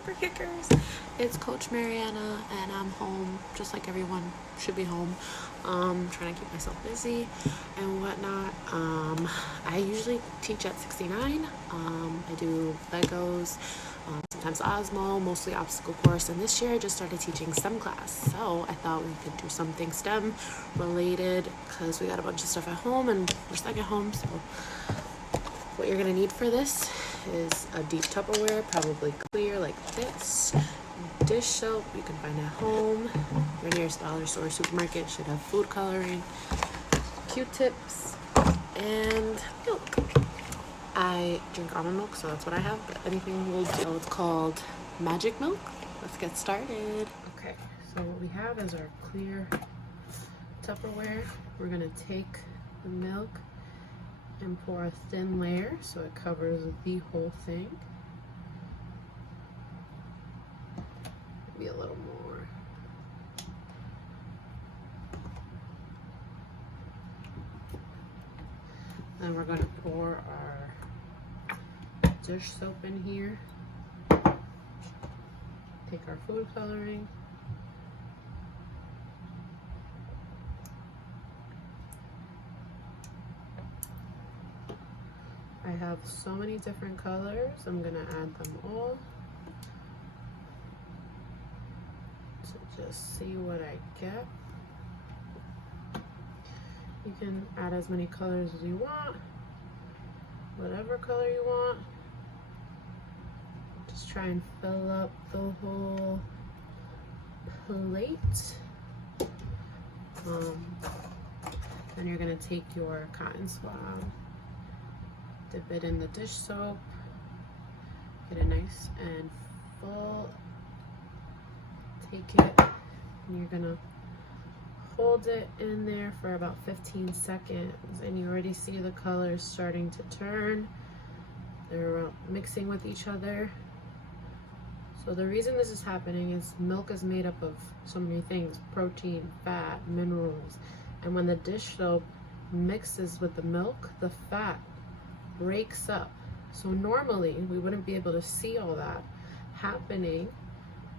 super kickers. It's Coach Marianna and I'm home just like everyone should be home. Trying to keep myself busy and whatnot. I usually teach at 69. I do Legos, sometimes Osmo, mostly obstacle course, and this year I just started teaching STEM class, so I thought we could do something STEM related because we got a bunch of stuff at home and we're stuck at home. So what you're gonna need for this is a deep Tupperware, probably clear like this, dish soap you can find at home, your nearest dollar store or supermarket should have food coloring, Q-tips, and milk. I drink almond milk, so that's what I have, but anything will do. It's called magic milk. Let's get started. Okay, so what we have is our clear Tupperware. We're gonna take the milk and pour a thin layer so it covers the whole thing. Maybe a little more. Then we're gonna pour our dish soap in here. Take our food coloring. I have so many different colors. I'm gonna add them all to just see what I get. You can add as many colors as you want, whatever color you want. Just try and fill up the whole plate. Then you're gonna take your cotton swab, dip it in the dish soap, get it nice and full, take it, and you're gonna hold it in there for about 15 seconds, and you already see the colors starting to turn. They're mixing with each other. So the reason this is happening is milk is made up of so many things: protein, fat, minerals, and when the dish soap mixes with the milk, the fat breaks up. So normally we wouldn't be able to see all that happening,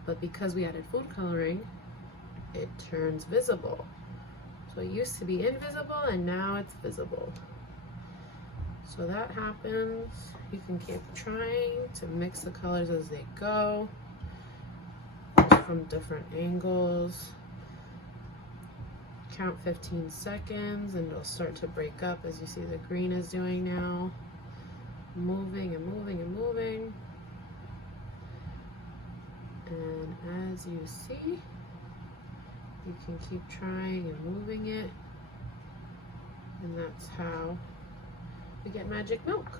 but because we added food coloring, it turns visible. So it used to be invisible and now it's visible. So that happens. You can keep trying to mix the colors as they go, from different angles. Count 15 seconds and it'll start to break up, as you see the green is doing now. Moving and moving and moving. And as you see, you can keep trying and moving it. And that's how we get magic milk.